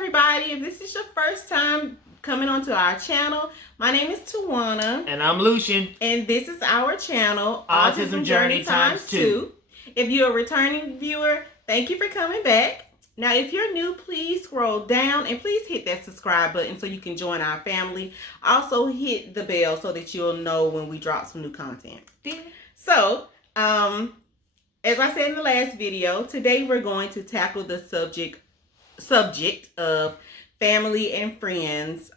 everybody. If this is your first time coming onto our channel, my name is Tawana. And I'm Lucian. And this is our channel, Autism Journey Times 2. If you're a returning viewer, thank you for coming back. Now, if you're new, please scroll down and please hit that subscribe button so you can join our family. Also, hit the bell so that you'll know when we drop some new content. So, as I said in the last video, today we're going to tackle the subject of family and friends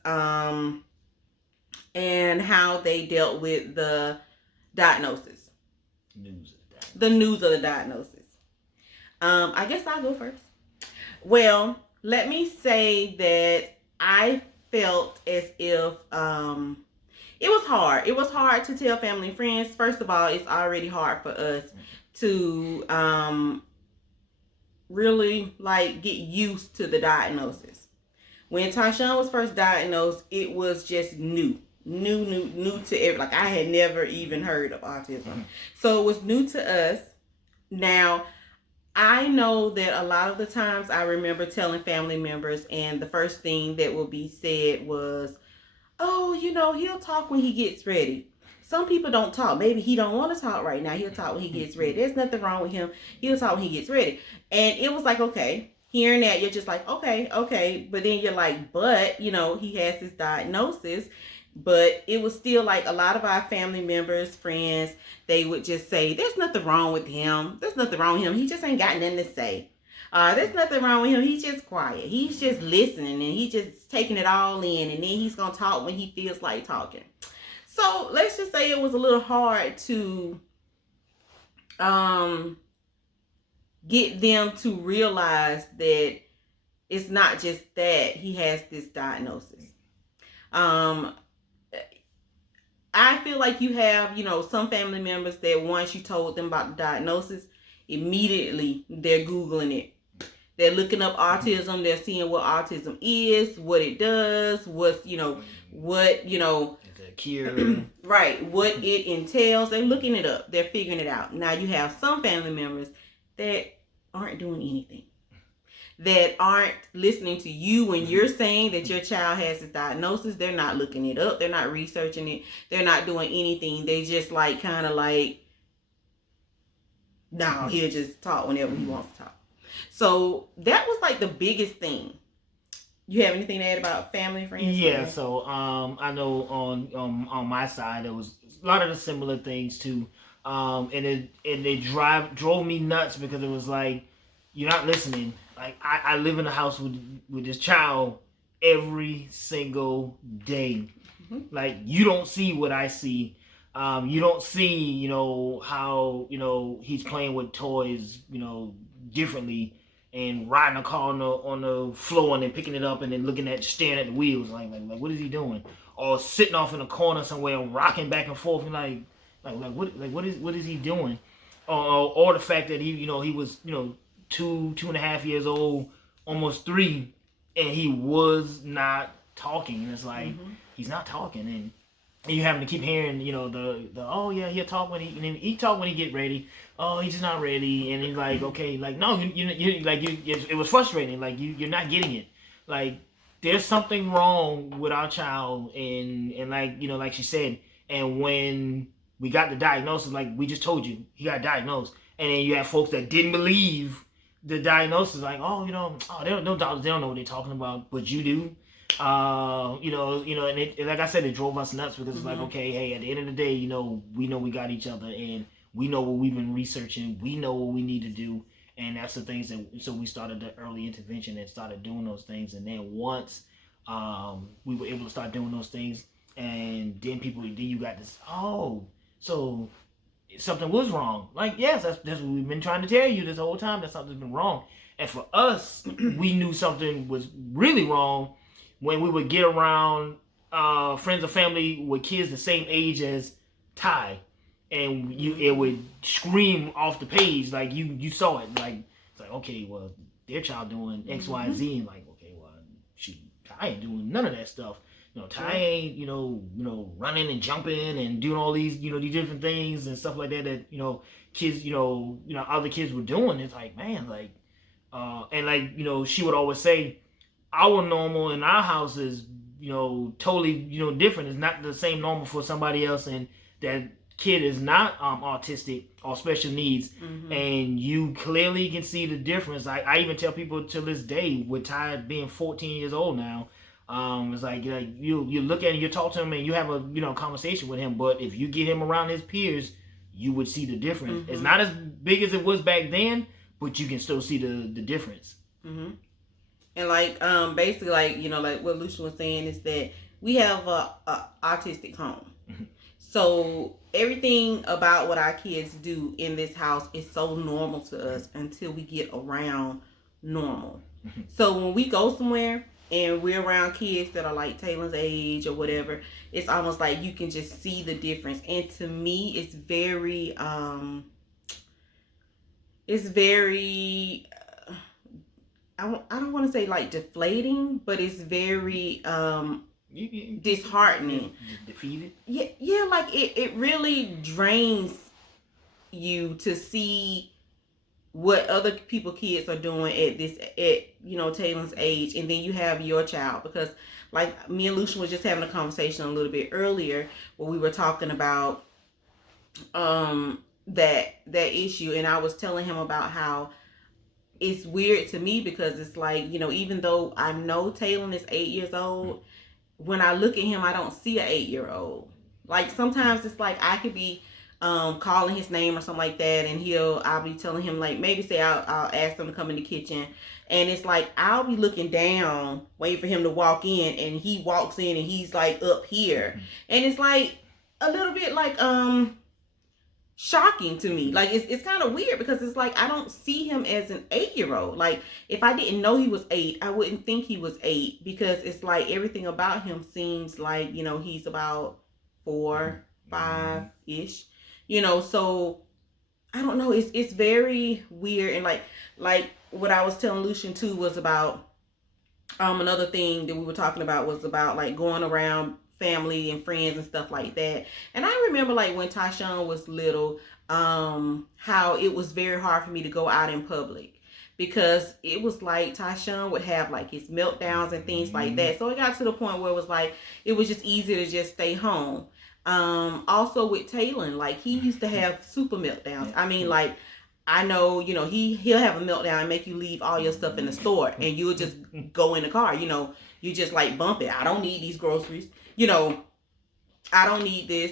and how they dealt with the diagnosis. The news of the diagnosis. I guess I'll go first. Well, let me say that I felt as if it was hard. It was hard to tell family and friends. First of all, it's already hard for us to really get used to the diagnosis. When Tyshawn was first diagnosed, it was just new to everyone. I had never even heard of autism. So it was new to us. Now, I know that a lot of the times I remember telling family members, and the first thing that will be said was, oh, he'll talk when he gets ready. Some people don't talk. Maybe he don't want to talk right now. He'll talk when he gets ready. There's nothing wrong with him. He'll talk when he gets ready. And it was okay. Hearing that, you're just okay. But then you're but, he has this diagnosis. But it was still a lot of our family members, friends, they would just say, there's nothing wrong with him. There's nothing wrong with him. He just ain't got nothing to say. There's nothing wrong with him. He's just quiet. He's just listening and he's just taking it all in. And then he's going to talk when he feels like talking. So let's just say it was a little hard to get them to realize that it's not just that he has this diagnosis. I feel like you have, some family members that once you told them about the diagnosis, immediately they're Googling it. They're looking up autism. They're seeing what autism is, what it does, what's, what, cure. Right, what it entails. They're looking it up. They're figuring it out. Now you have some family members that aren't doing anything, that aren't listening to you when you're saying that your child has this diagnosis. They're not looking it up. They're not researching it. They're not doing anything. They just no, he'll just talk whenever he wants to talk. So that was the biggest thing. You have anything to add about family and friends? Yeah, so I know on my side there was a lot of the similar things too. And it drove me nuts because it was you're not listening. I live in a house with this child every single day. Mm-hmm. You don't see what I see. You don't see, how, he's playing with toys, differently and riding a car on the floor and then picking it up and then staring at the wheels. What is he doing? Or sitting off in a corner somewhere rocking back and forth and what is he doing? Or the fact that he was, 2.5 years old, almost 3, and he was not talking. And it's he's not talking, and you having to keep hearing, the oh yeah, he'll talk when he talk when he get ready. Oh, he's just not ready, and he's okay, no, it was frustrating. You're not getting it. There's something wrong with our child, and like she said, and when we got the diagnosis, we just told you, he got diagnosed, and then you have folks that didn't believe the diagnosis, they don't know doctors, they don't know what they're talking about, but you do. And it, like I said, it drove us nuts because it's okay, hey, at the end of the day, we know we got each other, and we know what we've been researching, we know what we need to do, and that's the things so we started the early intervention and started doing those things, and then once we were able to start doing those things, and then you got this, so something was wrong. Yes, that's what we've been trying to tell you this whole time, that something's been wrong. And for us, we knew something was really wrong when we would get around friends or family with kids the same age as Ty, and it would scream off the page you saw it. It's okay, well, their child doing X, Y, and Z, and okay, well, Ty ain't doing none of that stuff. Ty ain't, running and jumping and doing all these, these different things and stuff like that kids, other kids were doing. It's man, and she would always say, our normal in our house is, totally, different. It's not the same normal for somebody else, and that kid is not autistic or special needs, and you clearly can see the difference. I even tell people to this day, with Ty being 14 years old now, it's like you look at him, you talk to him, and you have a conversation with him. But if you get him around his peers, you would see the difference. It's not as big as it was back then, but you can still see the difference. And like basically, like like what Lucian was saying is that we have a autistic home. So everything about what our kids do in this house is so normal to us until we get around normal. So when we go somewhere and we're around kids that are like Taylor's age or whatever, it's almost like you can just see the difference. And to me, it's very I don't want to say like deflating, but it's very disheartening. Defeated? Yeah, like it really drains you to see what other kids are doing at Taylor's age, and then you have your child. Because like me and Lucian was just having a conversation a little bit earlier where we were talking about that issue, and I was telling him about how it's weird to me because it's like, even though I know Taylor is 8 years old, when I look at him, I don't see an 8-year-old. Like sometimes it's like I could be calling his name or something like that, and I'll be telling him, like, maybe say I'll ask him to come in the kitchen, and it's like I'll be looking down waiting for him to walk in, and he walks in and he's like up here, and it's like a little bit like shocking to me. Like it's kind of weird because it's like I don't see him as an 8-year-old. Like if I didn't know he was 8, I wouldn't think he was 8, because it's like everything about him seems like he's about 4, 5-ish. So I don't know. It's very weird. And like what I was telling Lucian too was about another thing that we were talking about was about like going around family and friends and stuff like that. And I remember like when Tyshawn was little, how it was very hard for me to go out in public, because it was like Tyshawn would have like his meltdowns and things like that. So it got to the point where it was like it was just easier to just stay home. Also with Taylor, like he used to have super meltdowns. I mean, like I know, he'll have a meltdown and make you leave all your stuff in the store, and you'll just go in the car. You just like bump it. I don't need these groceries. I don't need this.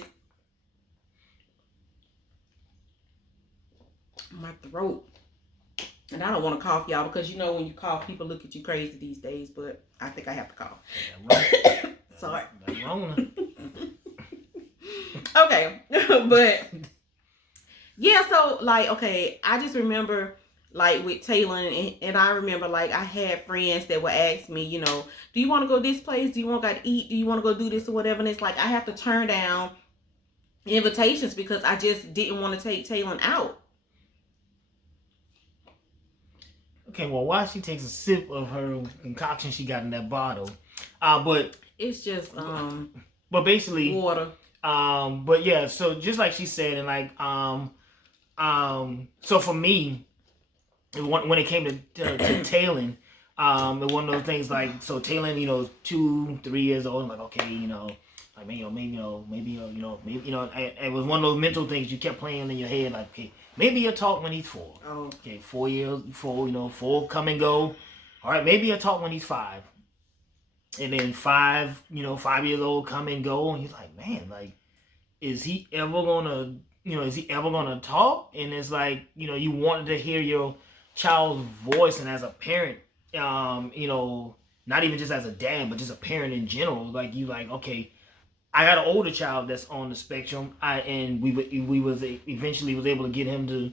My throat. And I don't want to cough, y'all, because when you cough, people look at you crazy these days, but I think I have to cough. Sorry. Okay. But yeah, so like, okay, I just remember like with Taylor, and I remember like I had friends that would ask me, do you want to go this place? Do you want to go eat? Do you want to go do this or whatever? And it's like I have to turn down invitations because I just didn't want to take Taylor out. Okay, well, while she takes a sip of her concoction she got in that bottle, but it's just but basically water. But yeah, so just like she said, and like so for me, when it came to Taylor, one of those things like, so Taylor, 2-3 years old, I'm like, okay, like maybe it was one of those mental things you kept playing in your head, like, okay, maybe he'll talk when he's 4. Oh. Okay, 4 years, 4 come and go. All right, maybe he'll talk when he's 5. And then 5 years old come and go, and he's like, man, like, is he ever gonna talk? And it's like, you wanted to hear your child's voice, and as a parent, not even just as a dad, but just a parent in general, like you like, okay, I got an older child that's on the spectrum, and we was eventually was able to get him to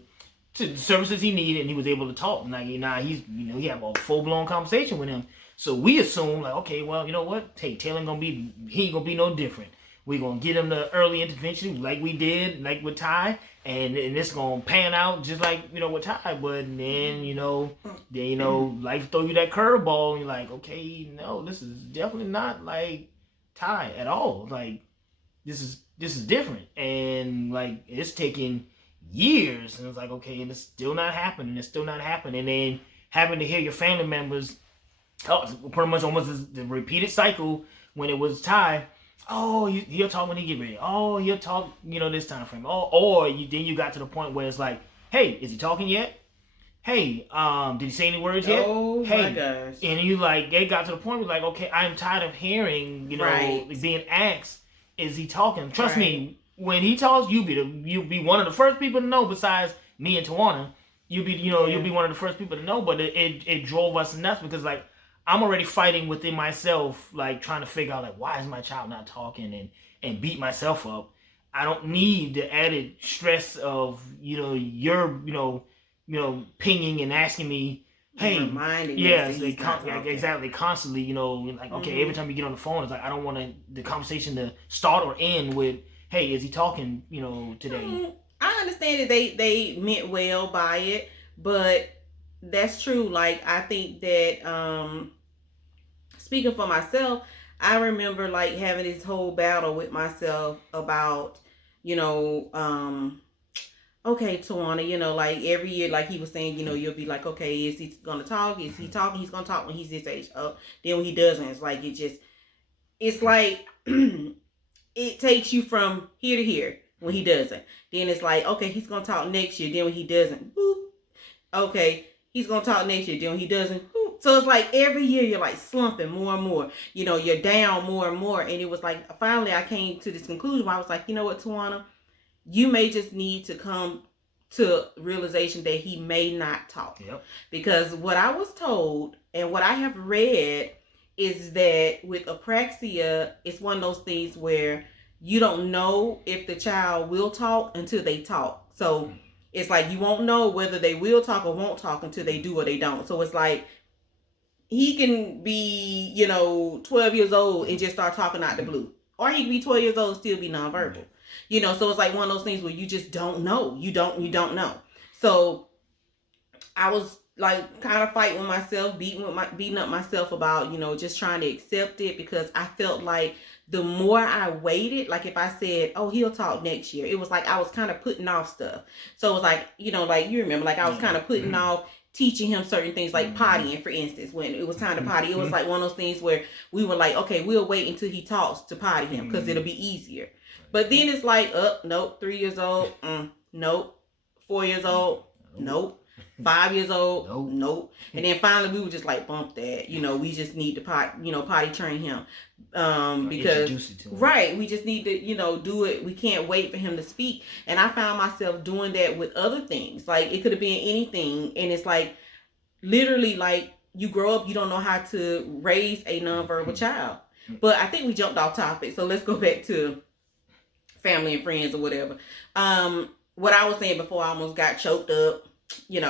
the services he needed, and he was able to talk. And like he's he have a full blown conversation with him. So we assume like, okay, well, you know what? Hey, Taylor ain't gonna be no different. We're gonna get him the early intervention like we did, like with Ty, and it's gonna pan out just like with Ty. But then life throw you that curveball, and you're like, okay, no, this is definitely not like Ty at all. Like this is different, and like it's taking years, and it's like, okay, and it's still not happening. And then having to hear your family members pretty much almost the repeated cycle when it was Ty. Oh, he'll talk when he get ready. Oh, he'll talk, this time frame. Oh, then you got to the point where it's like, hey, is he talking yet? Hey, did he say any words yet? Oh hey, my gosh. And you they got to the point where like, okay, I'm tired of hearing, being asked, is he talking? Trust me, when he talks, you'll be one of the first people to know. Besides me and Tawana, you'll be one of the first people to know. But it drove us nuts because like I'm already fighting within myself, like trying to figure out like why is my child not talking and beat myself up. I don't need the added stress of pinging and asking me, hey, yes, exactly, constantly, like, okay, every time you get on the phone, it's like, I don't want the conversation to start or end with, hey, is he talking, today? I understand that they meant well by it, but that's true. Like, I think that, speaking for myself, I remember like having this whole battle with myself about, okay, Tawana, like every year, like he was saying, you'll be like, okay, is he gonna talk? Is he talking? He's gonna talk when he's this age. Oh, then when he doesn't, it's like it's like it takes you from here to here when he doesn't. Then it's like, okay, he's gonna talk next year. Then when he doesn't, whoop. Okay, he's gonna talk next year. Then when he doesn't, whoop. So it's like every year you're like slumping more and more. You're down more and more. And it was like finally I came to this conclusion where I was like, you know what, Tawana? You may just need to come to realization that he may not talk. Yep. Because what I was told and what I have read is that with apraxia, it's one of those things where you don't know if the child will talk until they talk. So it's like you won't know whether they will talk or won't talk until they do or they don't. So it's like he can be, 12 years old and just start talking out the blue. Or he can be 12 years old and still be nonverbal. So it's like one of those things where you just don't know. You don't know. So I was like kind of fighting with myself, beating up myself about, just trying to accept it because I felt like the more I waited, like if I said, oh, he'll talk next year, it was like I was kind of putting off stuff. So it was like, like you remember, like I was kind of putting off teaching him certain things like pottying, for instance. When it was time to potty, it was like one of those things where we were like, okay, we'll wait until he talks to potty him because it'll be easier. But then it's like, nope, 3 years old, nope, 4 years old, nope, 5 years old, nope. And then finally we would just like bump that, we just need to potty train him. Because we just need to, do it. We can't wait for him to speak. And I found myself doing that with other things. Like it could have been anything. And it's like literally like you grow up, you don't know how to raise a nonverbal child. But I think we jumped off topic. So let's go back to family and friends or whatever. What I was saying before I almost got choked up, what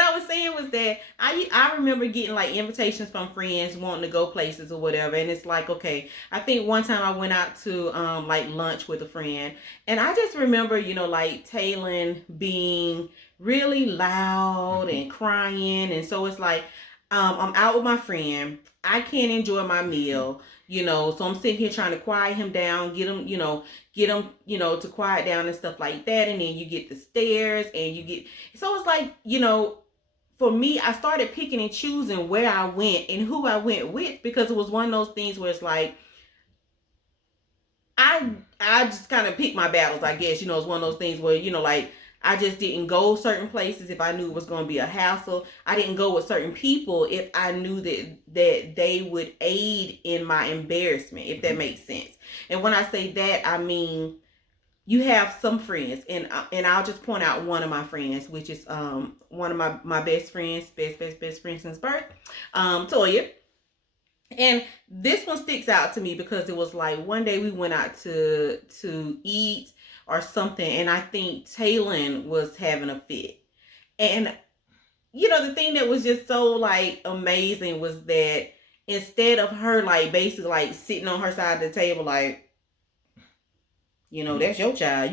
I was saying was that I remember getting like invitations from friends wanting to go places or whatever. And it's like, okay, I think one time I went out to like lunch with a friend and I just remember, like Taylor being really loud and crying. And so it's like, I'm out with my friend. I can't enjoy my meal. So I'm sitting here trying to quiet him down, get him, to quiet down and stuff like that. And then you get the stares and so it's like, for me, I started picking and choosing where I went and who I went with because it was one of those things where it's like, I just kind of picked my battles, I guess. It's one of those things where, like, I just didn't go certain places if I knew it was going to be a hassle. I didn't go with certain people if I knew that they would aid in my embarrassment, if that makes sense. And when I say that, I mean, you have some friends, and I'll just point out one of my friends, which is one of my best friends, best friend since birth, Toya. And this one sticks out to me because it was like one day we went out to eat or something, and I think Taylor was having a fit. And the thing that was just so like amazing was that instead of her like basically like sitting on her side of the table like, that's your child,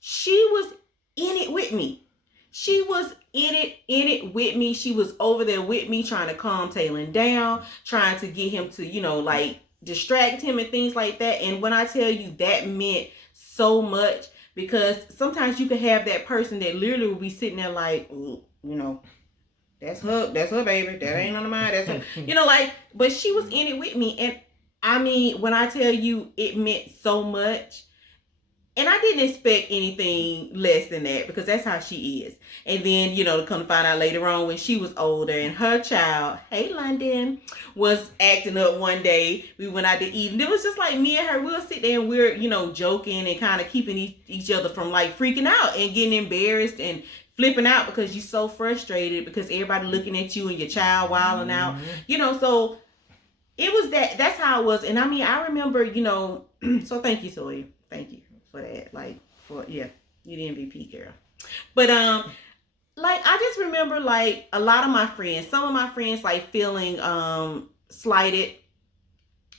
she was in it with me. She was in it with me. She was over there with me trying to calm Taylor down, trying to get him to, like distract him and things like that. And when I tell you that meant so much, because sometimes you could have that person that literally will be sitting there like, That's her baby. That ain't none of mine. That's her. Like, but she was in it with me. And I mean, when I tell you it meant so much, and I didn't expect anything less than that because that's how she is. And then, to come to find out later on when she was older and her child, hey London, was acting up one day. We went out to eat and it was just like me and her, we'll sit there and we're, joking and kind of keeping each other from like freaking out and getting embarrassed and flipping out because you're so frustrated because everybody looking at you and your child wilding out. So it was that's how it was. And I mean, I remember, so thank you, Sawyer. Thank you for that. You the MVP, girl. But like I just remember like a lot of my friends, some of my friends like feeling slighted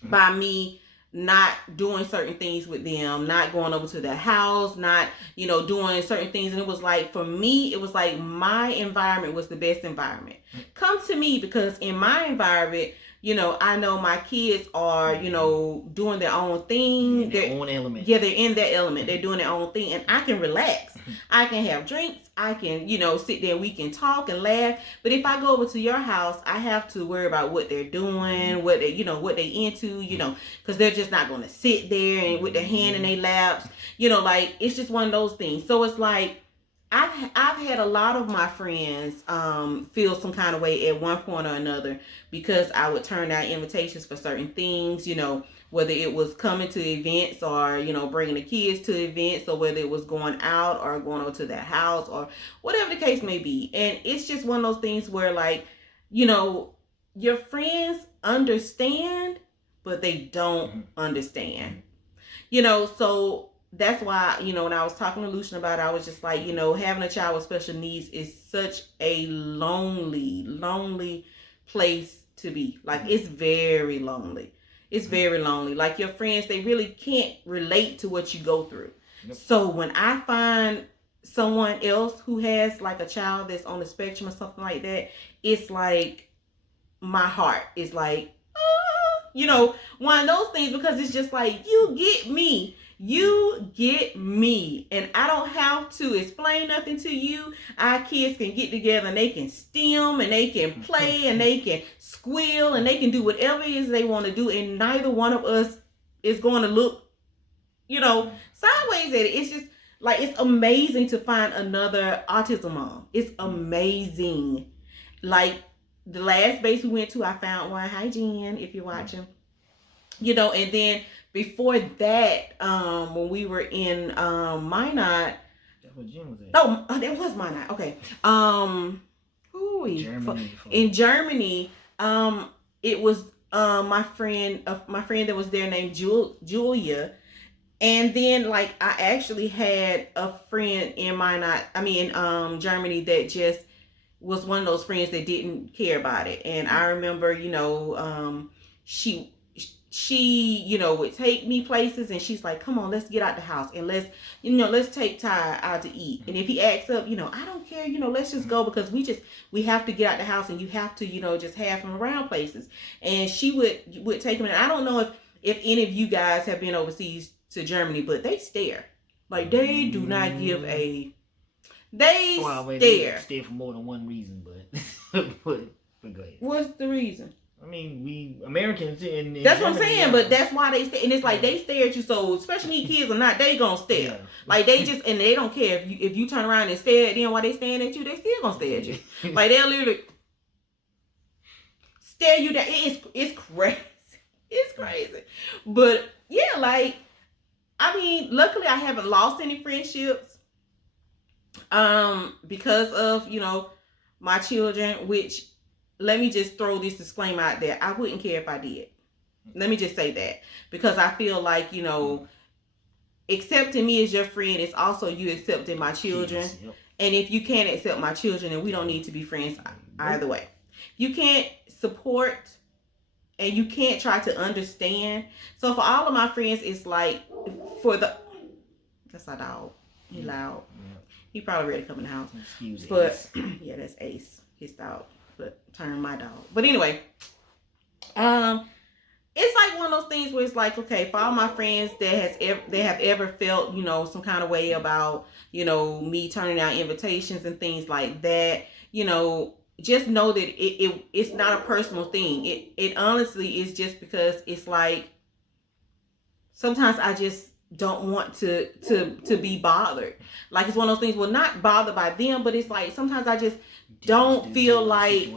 by me not doing certain things with them, not going over to their house, not, doing certain things. And it was like, for me, it was like my environment was the best environment. Come to me because in my environment, I know my kids are, doing their own thing. Their own element. Yeah, they're in their element. They're doing their own thing. And I can relax. I can have drinks. I can, sit there. We can talk and laugh. But if I go over to your house, I have to worry about what they're doing, what they, what they into, because they're just not going to sit there and with their hand in their laps. Like, it's just one of those things. So it's like, I've had a lot of my friends feel some kind of way at one point or another because I would turn down invitations for certain things, whether it was coming to events or, bringing the kids to events, or whether it was going out or going over to their house or whatever the case may be. And it's just one of those things where like, your friends understand, but they don't understand, so that's why, when I was talking to Lucian about it, I was just like, having a child with special needs is such a lonely place to be. Like, it's very lonely. It's very lonely. Like, your friends, they really can't relate to what you go through. Yep. So when I find someone else who has like a child that's on the spectrum or something like that, it's like my heart is like, one of those things, because it's just like, you get me. You get me, and I don't have to explain nothing to you. Our kids can get together and they can stim and they can play and they can squeal and they can do whatever it is they want to do, and neither one of us is going to look, sideways at it. It's just like, it's amazing to find another autism mom. It's amazing. Like, the last base we went to, I found one. Hi, Jen, if you're watching. And then before that, when we were in Minot. That's what Jen was at. Oh, that was Minot. Okay. Germany. In Germany, it was my friend that was there named Julia. And then like I actually had a friend in Germany that just was one of those friends that didn't care about it. And I remember, she would take me places, and she's like, come on, let's get out the house and let's take Ty out to eat. And if he acts up, I don't care, let's just go, because we have to get out the house, and you have to, just have him around places. And she would take him. And I don't know if any of you guys have been overseas to Germany, but they stare. Like, they do not give a... They stare for more than one reason, but go ahead. What's the reason? I mean, we Americans in that's Germany, what I'm saying, but that's why they stare. And it's like, they stare at you. So especially kids or not, they gonna stare. Yeah. Like, they just, and they don't care if you turn around and stare at them while they staring at you, they still gonna stare at you. Like, they'll literally stare you down. It's crazy. It's crazy. But yeah, like, I mean, luckily I haven't lost any friendships because of, my children, which, let me just throw this disclaimer out there. I wouldn't care if I did. Let me just say that. Because I feel like, accepting me as your friend is also you accepting my children. Yes, yep. And if you can't accept my children, then we don't need to be friends either way. You can't support and you can't try to understand. So for all of my friends, it's like, that's our dog. He loud. Yeah. He probably ready to come in the house. Excuse me. But yeah, that's Ace, his dog. But turn my dog. But anyway, it's like one of those things where it's like, okay, for all my friends that have ever felt, some kind of way about, me turning out invitations and things like that, just know that it's not a personal thing. It honestly is just because it's like sometimes I just don't want to be bothered. Like it's one of those things. Well, not bothered by them, but it's like sometimes I just don't feel like.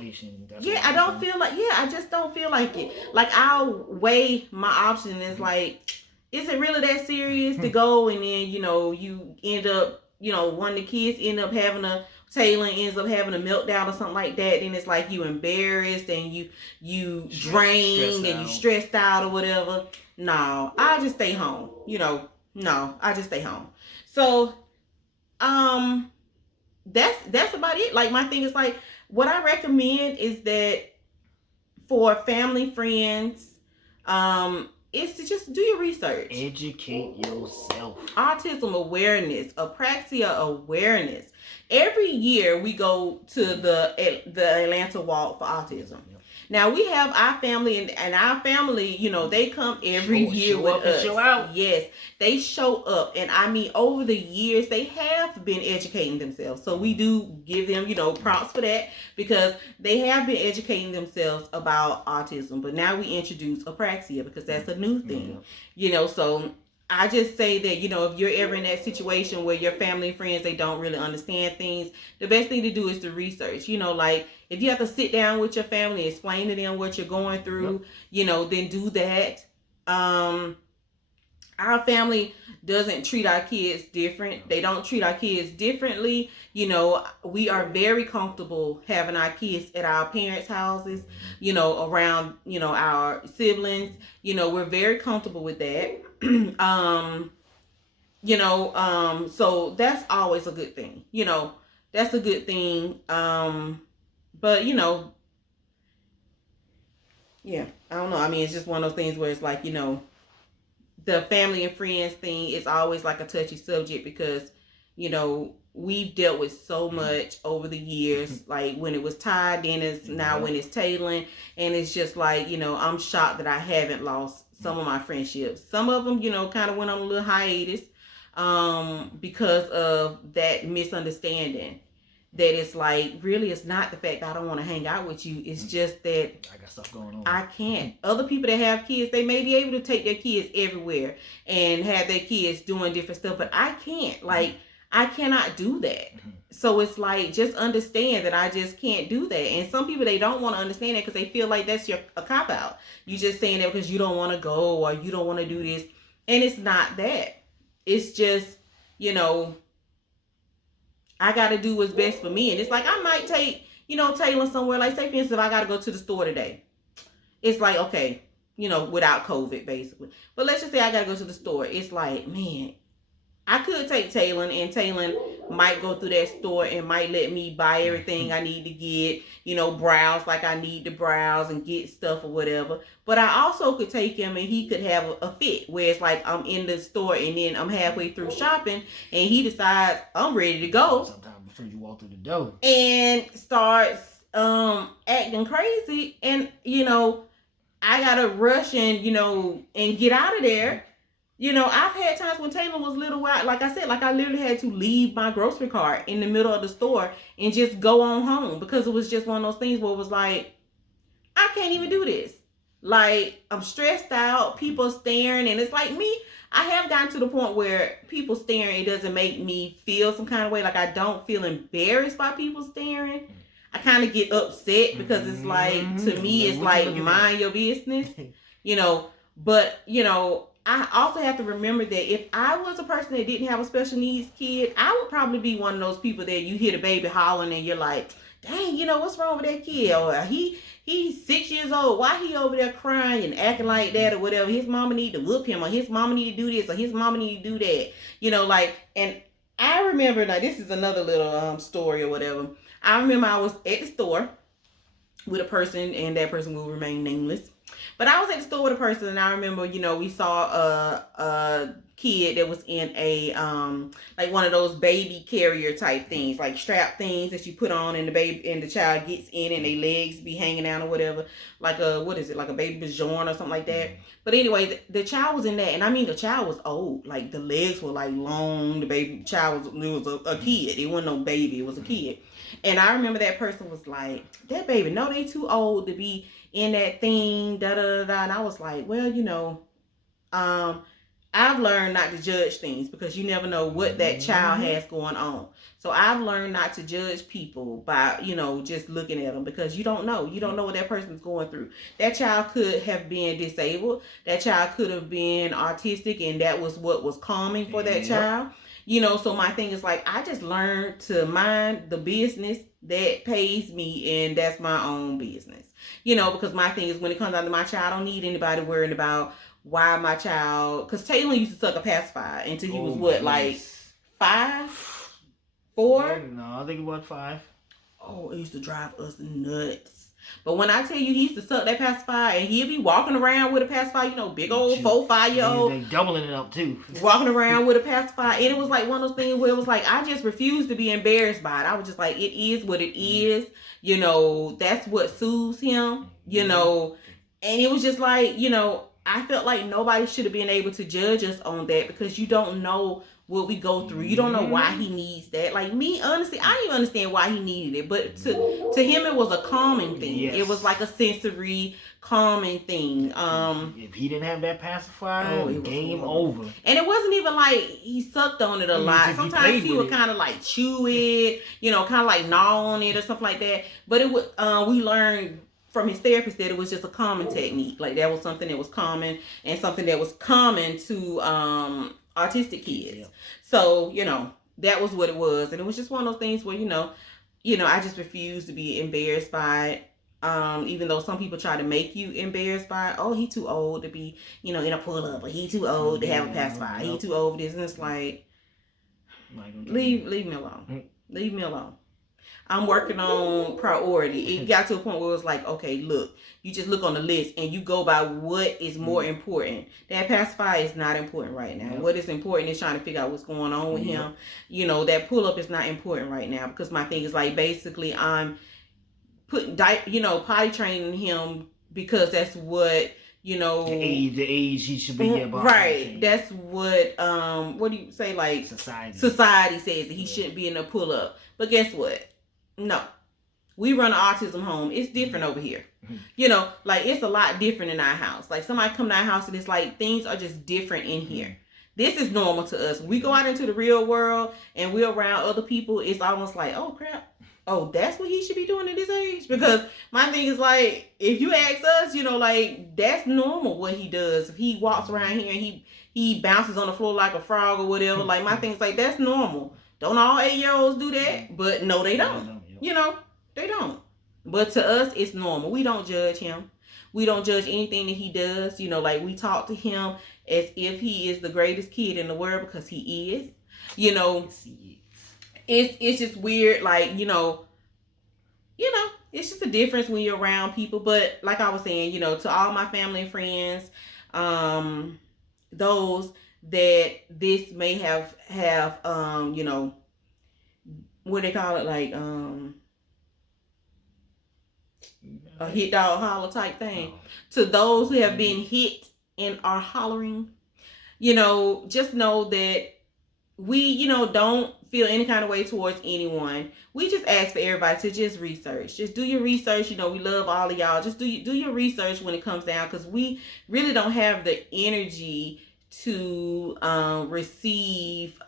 Yeah, I don't feel like. Yeah, I just don't feel like it. Like I'll weigh my option. It's like, is it really that serious to go and then you end up one of the kids end up having a Taylor ends up having a meltdown or something like that, then it's like you embarrassed and you drained and you stressed out or whatever. No, I'll just stay home. No, I just stay home. So, that's about it. Like my thing is like what I recommend is that for family, friends, is to just do your research. Educate yourself. Autism awareness, apraxia awareness. Every year we go to the Atlanta Walk for Autism. Now we have our family and our family, they come every year with us. Show out. Yes, they show up, and I mean over the years they have been educating themselves. So we do give them, props for that because they have been educating themselves about autism. But now we introduce apraxia because that's a new thing. So I just say that, if you're ever in that situation where your family and friends, they don't really understand things, the best thing to do is to research. Like if you have to sit down with your family, explain to them what you're going through, then do that. Our family doesn't treat our kids different. They don't treat our kids differently. We are very comfortable having our kids at our parents' houses, around, our siblings. We're very comfortable with that. So that's always a good thing. That's a good thing. But yeah, I don't know. I mean, it's just one of those things where it's like, the family and friends thing is always like a touchy subject because, we've dealt with so much over the years. Like when it was Ty, then it's now when it's Taylor, and it's just like, I'm shocked that I haven't lost some of my friendships. Some of them, kind of went on a little hiatus, because of that misunderstanding. That it's like, really, it's not the fact that I don't want to hang out with you. It's just that I got stuff going on. I can't. Other people that have kids, they may be able to take their kids everywhere and have their kids doing different stuff, but I can't. Like, I cannot do that. So it's like, just understand that I just can't do that. And some people, they don't want to understand that because they feel like that's a cop-out. You just saying that because you don't want to go or you don't want to do this. And it's not that. It's just, I got to do what's best for me. And it's like, I might take, Taylor somewhere. Like, say, for instance, if I got to go to the store today. It's like, okay, without COVID, basically. But let's just say I got to go to the store. It's like, man, I could take Taylor, and Taylor might go through that store and might let me buy everything I need to get, browse like I need to browse and get stuff or whatever. But I also could take him and he could have a fit where it's like I'm in the store and then I'm halfway through shopping and he decides I'm ready to go. Sometimes before you walk through the door. And starts acting crazy, and I gotta rush and and get out of there. I've had times when Taylor was little, like I said, like I literally had to leave my grocery cart in the middle of the store and just go on home because it was just one of those things where it was like, I can't even do this. Like, I'm stressed out, people staring, and it's like me, I have gotten to the point where people staring, it doesn't make me feel some kind of way. Like, I don't feel embarrassed by people staring. I kind of get upset because it's like, to me, it's like, mind your business, but, I also have to remember that if I was a person that didn't have a special needs kid, I would probably be one of those people that you hear the baby hollering and you're like, dang, what's wrong with that kid? Or he's 6 years old. Why he over there crying and acting like that or whatever? His mama need to whoop him, or his mama need to do this, or his mama need to do that. And I remember, now this is another little story or whatever. I remember I was at the store with a person, and that person will remain nameless. But I was at the store with a person, and I remember, we saw a kid that was in a like one of those baby carrier type things, like strap things that you put on, and the child gets in, and their legs be hanging out or whatever, like like a baby bjorn or something like that. But anyway, the child was in that, and I mean the child was old, like the legs were like long. The baby child was a kid. It wasn't no baby, it was a kid. And I remember that person was like, that baby, no, they too old to be in that thing, da da da da. And I was like, well, um, I've learned not to judge things because you never know what that child has going on. So I've learned not to judge people by, just looking at them because you don't know. You don't know what that person's going through. That child could have been disabled. That child could have been autistic, and that was what was calming for that child. So my thing is like, I just learned to mind the business that pays me, and that's my own business. Because my thing is when it comes down to my child, I don't need anybody worrying about why my child, because Taylor used to suck a pacifier until he was what, like 5, 4? No, I think about 5. Oh, it used to drive us nuts. But when I tell you he used to suck that pacifier, and he'd be walking around with a pacifier, big old 4, 5-year-old. They doubling it up too. Walking around with a pacifier. And it was like one of those things where it was like, I just refused to be embarrassed by it. I was just like, it is what it is. That's what soothes him, And it was just like, I felt like nobody should have been able to judge us on that because you don't know what we go through. You don't know why he needs that. Like me, honestly, I didn't even understand why he needed it. But to him, it was a calming thing. Yes. It was like a sensory calming thing. If he didn't have that pacifier, game over. And it wasn't even like he sucked on it a lot. Sometimes he would kind of like chew it, kind of like gnaw on it or something like that. But it would. We learned from his therapist that it was just a common technique. Like that was something that was common and something that was common to autistic kids. Yeah. So, that was what it was. And it was just one of those things where, I just refused to be embarrassed by it. Even though some people try to make you embarrassed by it. Oh, he too old to be, in a pull-up, or he too old to have a pacifier. He too old for this. And it's like, leave me alone. Leave me alone. I'm working on priority. It got to a point where it was like, okay, look, you just look on the list and you go by what is more important. That pacifier is not important right now. Yep. What is important is trying to figure out what's going on with him. That pull-up is not important right now because my thing is like, basically I'm putting, potty training him because that's what, the age he should be about. Right. That's what do you say? Like society says that he shouldn't be in a pull-up. But guess what? No, we run an autism home. It's different over here. Like it's a lot different in our house. Like somebody come to our house and it's like things are just different in here. This is normal to us. When we go out into the real world and we're around other people, it's almost like, oh crap. Oh, that's what he should be doing at this age? Because my thing is like, if you ask us, like that's normal what he does. If he walks around here and he bounces on the floor like a frog or whatever, like my thing is like, that's normal. Don't all 8-year-olds do that? But no, they don't. They don't. But to us, it's normal. We don't judge him. We don't judge anything that he does. Like we talk to him as if he is the greatest kid in the world because he is. It's just weird. Like, it's just a difference when you're around people. But like I was saying, to all my family and friends, those that this may have what they call it, like a hit dog holler type thing. To those who have been hit and are hollering, just know that we, don't feel any kind of way towards anyone. We just ask for everybody to just research. Just do your research. We love all of y'all. Just do your research when it comes down because we really don't have the energy to receive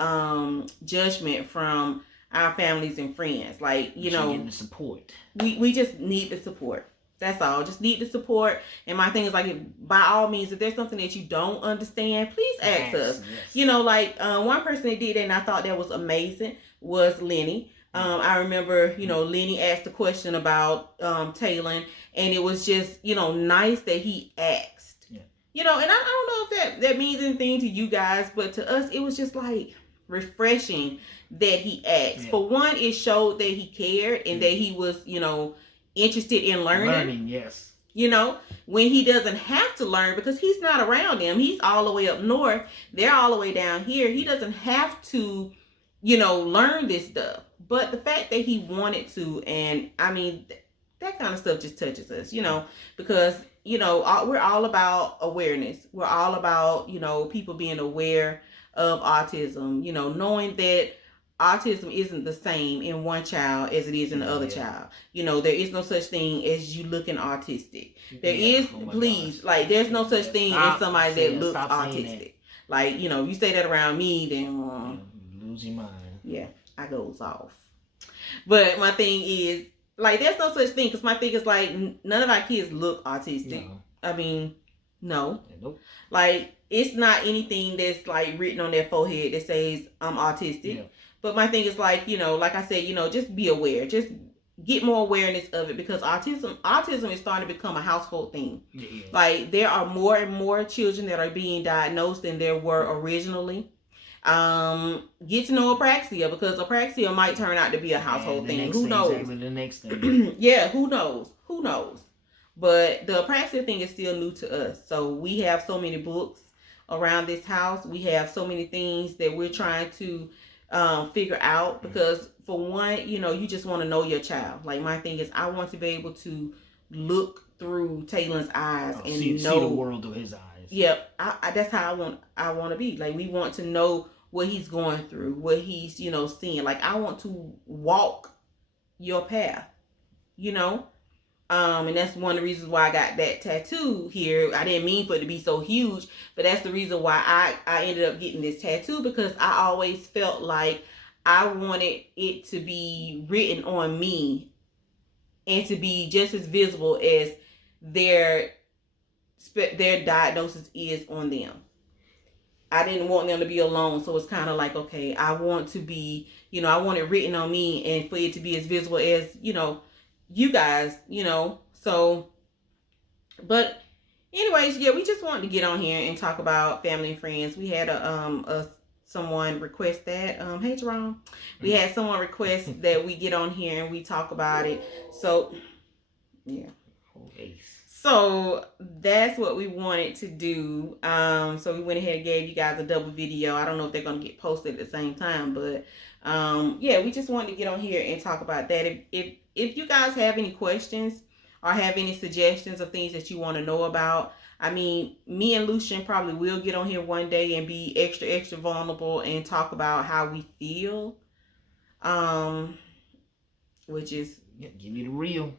judgment from our families and friends. Like, getting the support. We just need the support. That's all. Just need the support. And my thing is like, by all means, if there's something that you don't understand, please ask us. Yes. One person that did that and I thought that was amazing was Lenny. I remember, Lenny asked a question about Taylor, and it was just, nice that he asked. Yeah. And I don't know if that means anything to you guys, but to us, it was just like refreshing that he asked. Yeah. For one, it showed that he cared and that he was, interested in learning. Yes. When he doesn't have to learn because he's not around them. He's all the way up north. They're all the way down here. He doesn't have to, learn this stuff. But the fact that he wanted to, and I mean, that kind of stuff just touches us, because, we're all about awareness. We're all about, people being aware of autism, knowing that autism isn't the same in one child as it is in the other child. You know, there is no such thing as you looking autistic. There is, please, like, there's no such thing as somebody that looks autistic. Like, you know, if you say that around me, then you lose your mind. Yeah, I goes off. But my thing is, like, there's no such thing, because my thing is, like, none of our kids look autistic. No. I mean, no. Nope. Like, it's not anything that's, like, written on their forehead that says, I'm autistic. Yeah. But my thing is, like, you know, like I said, you know, just be aware. Just get more awareness of it, because autism is starting to become a household thing. Yeah. Like, there are more and more children that are being diagnosed than there were originally. Get to know apraxia, because apraxia might turn out to be a household thing. Who knows? Exactly the next thing. Yeah, who knows? Who knows? But the apraxia thing is still new to us. So we have so many books around this house. We have so many things that we're trying to figure out, because for one, you know, you just want to know your child. Like, my thing is, I want to be able to look through Taylor's eyes and see the world through his eyes. Yep, I that's how I want to be. Like, we want to know what he's going through, what he's, you know, seeing. Like, I want to walk your path, you know. And that's one of the reasons why I got that tattoo here. I didn't mean for it to be so huge, but that's the reason why I ended up getting this tattoo, because I always felt like I wanted it to be written on me and to be just as visible as their diagnosis is on them. I didn't want them to be alone, so it's kind of like, okay, I want to be, you know, I want it written on me and for it to be as visible as, you know, you guys, you know. So, but anyways, yeah, we just wanted to get on here and talk about family and friends. We had someone request that. Hey Jerome, we had someone request that we get on here and we talk about it. So, yeah. Okay. So that's what we wanted to do. So we went ahead and gave you guys a double video. I don't know if they're going to get posted at the same time, but yeah, we just wanted to get on here and talk about that. If you guys have any questions or have any suggestions of things that you want to know about, I mean, me and Lucian probably will get on here one day and be extra vulnerable and talk about how we feel. Which is, give me the real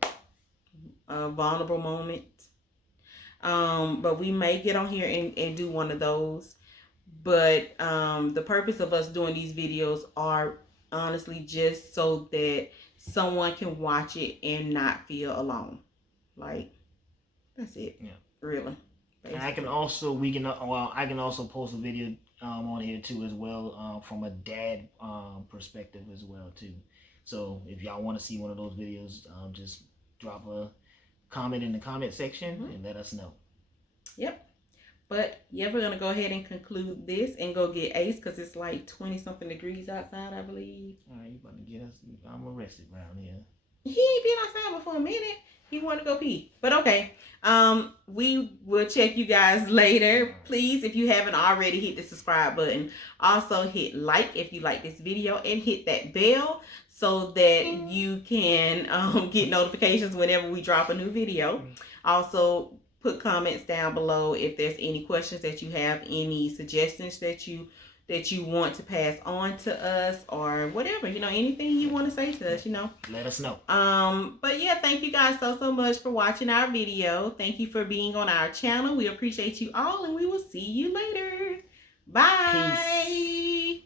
vulnerable moment. But we may get on here and do one of those. But the purpose of us doing these videos are honestly just so that someone can watch it and not feel alone. Like, that's it. Yeah. Really. Basically. And I can also post a video on here too as well, from a dad perspective as well too. So if y'all want to see one of those videos, just drop a comment in the comment section and let us know. Yep. But yeah, we're gonna go ahead and conclude this and go get Ace, because it's like 20-something degrees outside, I believe. All right, you about to get us? I'm arrested around here. He ain't been outside before a minute. He wanted to go pee. But okay. We will check you guys later. Please, if you haven't already, hit the subscribe button. Also hit like if you like this video, and hit that bell so that you can get notifications whenever we drop a new video. Also, put comments down below if there's any questions that you have, any suggestions that you want to pass on to us, or whatever, you know, anything you want to say to us, you know. Let us know. But yeah, thank you guys so much for watching our video. Thank you for being on our channel. We appreciate you all, and we will see you later. Bye. Peace.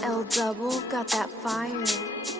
L double got that fire.